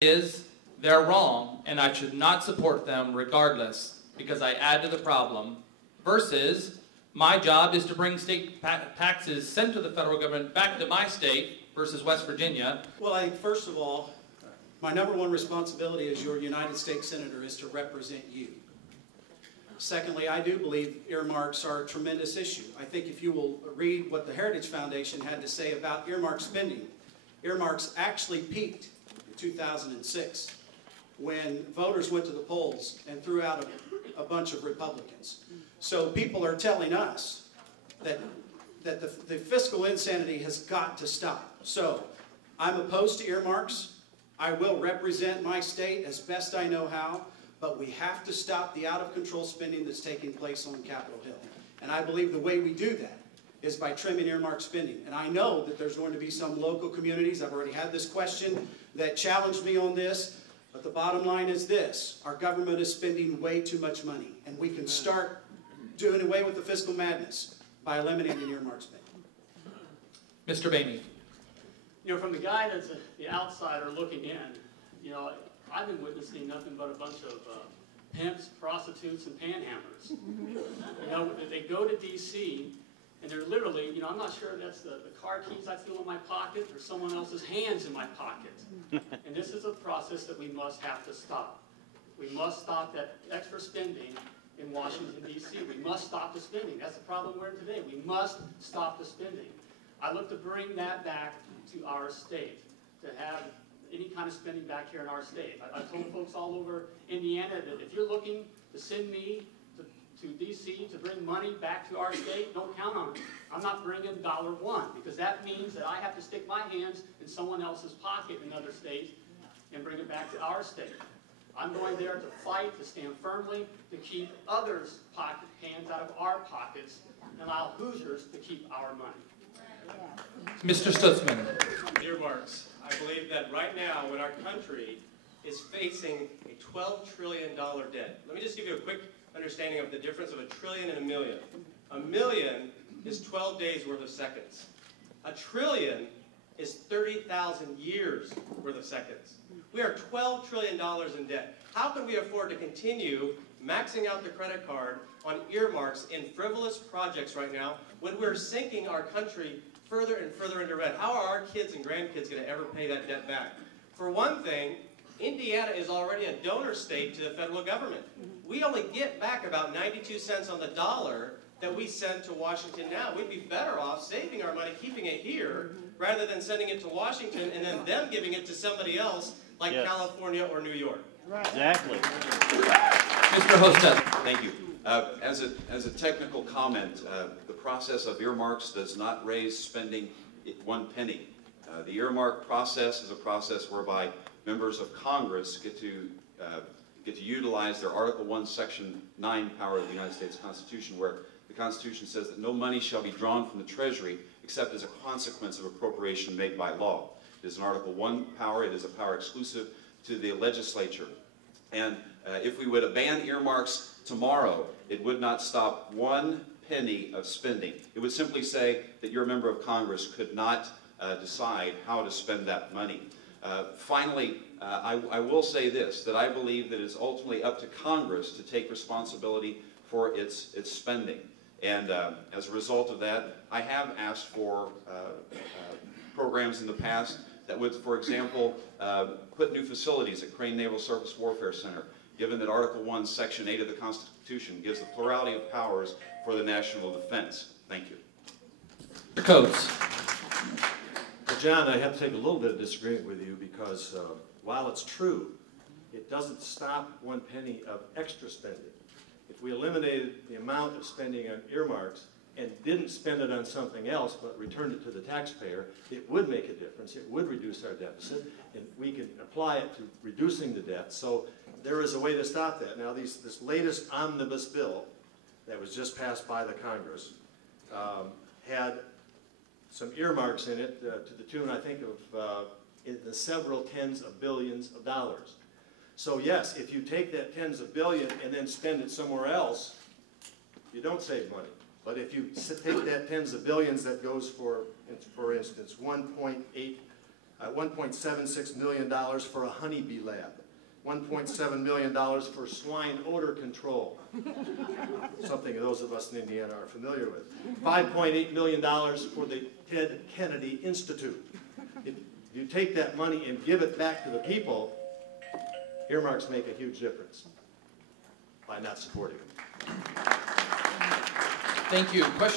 is they're wrong and I should not support them regardless because I add to the problem, versus my job is to bring state taxes sent to the federal government back to my state versus West Virginia. Well, I think first of all, my #1 responsibility as your United States Senator is to represent you. Secondly, I do believe earmarks are a tremendous issue. I think if you will read what the Heritage Foundation had to say about earmark spending, earmarks actually peaked in 2006 when voters went to the polls and threw out a bunch of Republicans. So people are telling us that the fiscal insanity has got to stop. So I'm opposed to earmarks. I will represent my state as best I know how, but we have to stop the out-of-control spending that's taking place on Capitol Hill. And I believe the way we do that is by trimming earmark spending. And I know that there's going to be some local communities, I've already had this question, that challenged me on this, but the bottom line is this: our government is spending way too much money, and we can start doing away with the fiscal madness by eliminating earmark spending. Mr. Boehme. You know, from the guy that's the outsider looking in, you know, I've been witnessing nothing but a bunch of pimps, prostitutes, and panhandlers. You know, they go to D.C. and they're literally, you know, I'm not sure that's the car keys I feel in my pocket or someone else's hands in my pocket. And this is a process that we must have to stop. We must stop that extra spending in Washington, D.C. We must stop the spending. That's the problem we're in today. We must stop the spending. I look to bring that back to our state, to have any kind of spending back here in our state. I've told folks all over Indiana that if you're looking to send me to D.C. to bring money back to our state, don't count on it. I'm not bringing $1 because that means that I have to stick my hands in someone else's pocket in another state and bring it back to our state. I'm going there to fight, to stand firmly, to keep others' hands out of our pockets and allow Hoosiers to keep our money. Mr. Stutzman. Earmarks. I believe that right now, when our country is facing a $12 trillion debt, let me just give you a quick understanding of the difference of a trillion and a million. A million is 12 days worth of seconds. A trillion is 30,000 years worth of seconds. We are $12 trillion in debt. How can we afford to continue maxing out the credit card on earmarks in frivolous projects right now when we're sinking our country further and further into red? How are our kids and grandkids going to ever pay that debt back? For one thing, Indiana is already a donor state to the federal government. We only get back about 92 cents on the dollar that we send to Washington now. We'd be better off saving our money, keeping it here, rather than sending it to Washington and then them giving it to somebody else like California or New York. Right. Exactly. Mr. Hostet. Thank you. As a technical comment, the process of earmarks does not raise spending 1 penny. The earmark process is a process whereby members of Congress get to utilize their Article 1, Section 9 power of the United States Constitution, where the Constitution says that no money shall be drawn from the Treasury except as a consequence of appropriation made by law. It is an Article 1 power. It is a power exclusive to the legislature. And if we would ban earmarks tomorrow, it would not stop 1 penny of spending. It would simply say that your member of Congress could not decide how to spend that money. Finally, I will say this, that I believe that it's ultimately up to Congress to take responsibility for its spending. And as a result of that, I have asked for programs in the past that would, for example, put new facilities at Crane Naval Surface Warfare Center, given that Article 1, Section 8 of the Constitution gives the plurality of powers for the national defense. Thank you. Mr. Coates. Well, John, I have to take a little bit of disagreement with you because while it's true, it doesn't stop 1 penny of extra spending. If we eliminated the amount of spending on earmarks and didn't spend it on something else but returned it to the taxpayer, it would make a difference. It would reduce our deficit, and we can apply it to reducing the debt. So there is a way to stop that. Now, this latest omnibus bill that was just passed by the Congress had some earmarks in it to the tune, I think, of in the several tens of billions of dollars. So yes, if you take that tens of billion and then spend it somewhere else, you don't save money. But if you take that tens of billions that goes for instance, 1.8 $1.76 million for a honeybee lab, $1.7 million for swine odor control, something those of us in Indiana are familiar with, $5.8 million for the Ted Kennedy Institute. If you take that money and give it back to the people, earmarks make a huge difference by not supporting them. Thank you. Question